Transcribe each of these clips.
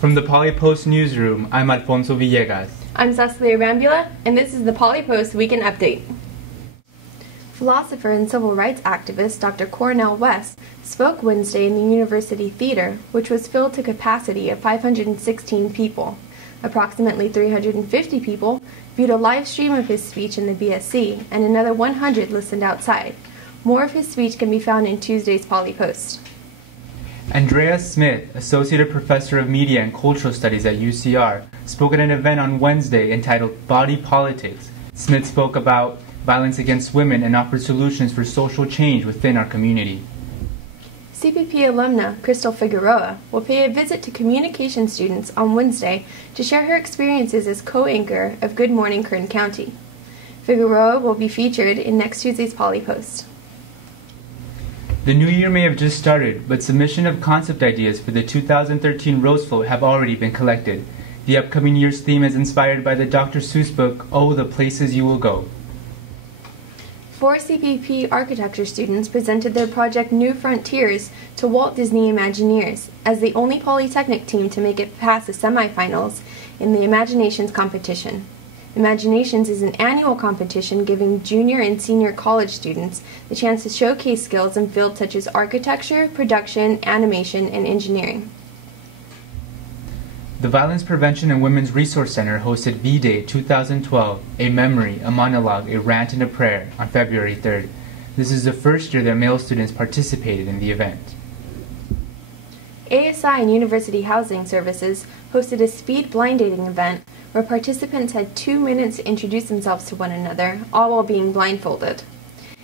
From the Polypost newsroom, I'm Alfonso Villegas. I'm Cecily and Alfonso, and this is the Polypost Weekend Update. Philosopher and civil rights activist Dr. Cornel West spoke Wednesday in the University Theater, which was filled to capacity of 516 people. Approximately 350 people viewed a live stream of his speech in the BSC, and another 100 listened outside. More of his speech can be found in Tuesday's Polypost. Andrea Smith, Associate Professor of Media and Cultural Studies at UCR, spoke at an event on Wednesday entitled Body Politics. Smith spoke about violence against women and offered solutions for social change within our community. CPP alumna Crystal Figueroa will pay a visit to communication students on Wednesday to share her experiences as co-anchor of Good Morning Kern County. Figueroa will be featured in next Tuesday's Polypost. The new year may have just started, but submission of concept ideas for the 2013 Rose Float have already been collected. The upcoming year's theme is inspired by the Dr. Seuss book, Oh, the Places You Will Go. 4 CPP architecture students presented their project New Frontiers to Walt Disney Imagineers as the only Polytechnic team to make it past the semifinals in the Imaginations competition. Imaginations is an annual competition giving junior and senior college students the chance to showcase skills in fields such as architecture, production, animation, and engineering. The Violence Prevention and Women's Resource Center hosted V-Day 2012, a memory, a monologue, a rant, and a prayer on February 3rd. This is the first year that male students participated in the event. ASI and University Housing Services hosted a speed blind dating event where participants had 2 minutes to introduce themselves to one another, all while being blindfolded.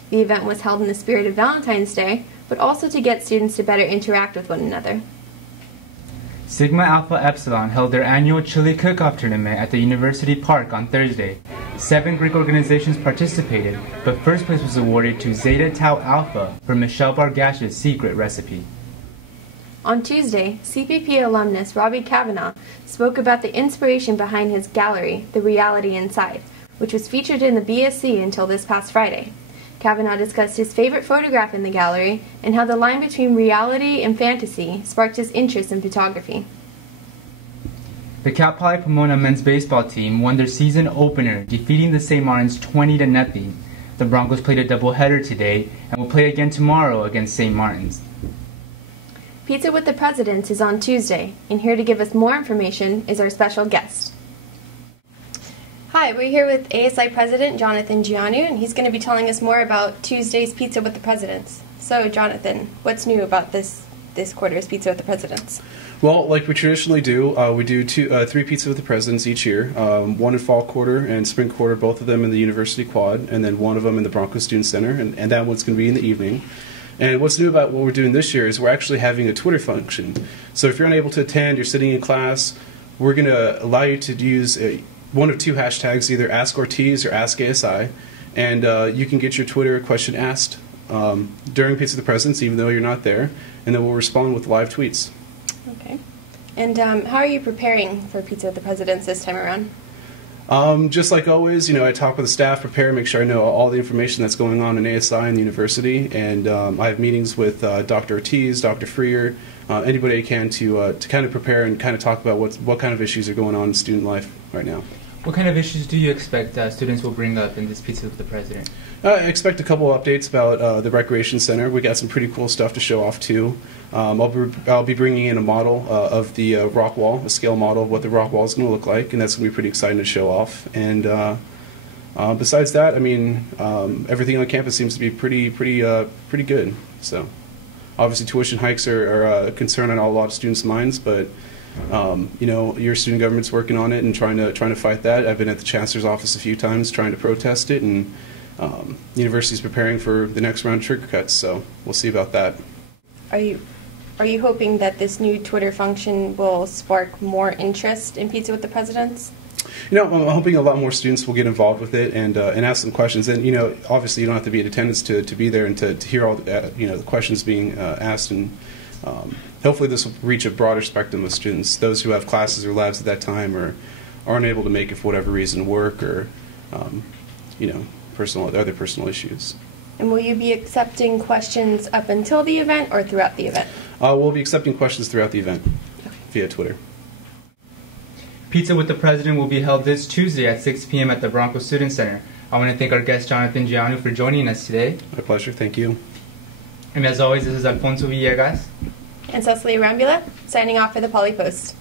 The event was held in the spirit of Valentine's Day, but also to get students to better interact with one another. Sigma Alpha Epsilon held their annual chili cook-off tournament at the University Park on Thursday. 7 Greek organizations participated, but first place was awarded to Zeta Tau Alpha for Michelle Bargash's secret recipe. On Tuesday, CPP alumnus Robbie Kavanaugh spoke about the inspiration behind his gallery, The Reality Inside, which was featured in the BSC until this past Friday. Kavanaugh discussed his favorite photograph in the gallery and how the line between reality and fantasy sparked his interest in photography. The Cal Poly Pomona men's baseball team won their season opener, defeating the St. Martins 20-0. The Broncos played a doubleheader today and will play again tomorrow against St. Martins. Pizza with the Presidents is on Tuesday, and here to give us more information is our special guest. Hi, we're here with ASI President Jonathan Giannou, and he's going to be telling us more about Tuesday's Pizza with the Presidents. So, Jonathan, what's new about this quarter's Pizza with the Presidents? Well, like we traditionally do, we do 3 Pizza with the Presidents each year. One in fall quarter and spring quarter, both of them in the University Quad, and then one of them in the Broncos Student Center, and that one's going to be in the evening. And what's new about what we're doing this year is we're actually having a Twitter function. So if you're unable to attend, you're sitting in class, we're going to allow you to use one of 2 hashtags, either Ask Ortiz or Ask ASI, and you can get your Twitter question asked during Pizza with the Presidents, even though you're not there, and then we'll respond with live tweets. Okay. And how are you preparing for Pizza with the Presidents this time around? Just like always, I talk with the staff, prepare, make sure I know all the information that's going on in ASI and the university, and I have meetings with Dr. Ortiz, Dr. Freer, anybody I can to kind of prepare and kind of talk about what kind of issues are going on in student life right now. What kind of issues do you expect students will bring up in this Pizza with the President? I expect a couple of updates about the Recreation Center. We got some pretty cool stuff to show off too. I'll be bringing in a model of the rock wall, a scale model of what the rock wall is going to look like, and that's going to be pretty exciting to show off. And besides that, I mean, everything on campus seems to be pretty good. So obviously, tuition hikes are a concern on a lot of students' minds, but your student government's working on it and trying to fight that. I've been at the chancellor's office a few times trying to protest it, and the university's preparing for the next round of trigger cuts. So we'll see about that. Are you hoping that this new Twitter function will spark more interest in Pizza with the Presidents? I'm hoping a lot more students will get involved with it and ask some questions. And obviously, you don't have to be in attendance to be there and to hear all the questions being asked. And hopefully, this will reach a broader spectrum of students. Those who have classes or labs at that time or aren't able to make it for whatever reason, work or other personal issues. And will you be accepting questions up until the event or throughout the event? We'll be accepting questions throughout the event via Twitter. Pizza with the President will be held this Tuesday at 6 p.m. at the Bronco Student Center. I want to thank our guest Jonathan Gianu for joining us today. My pleasure. Thank you. And as always, this is Alfonso Villegas and Cecily Rambula, signing off for the Poly Post.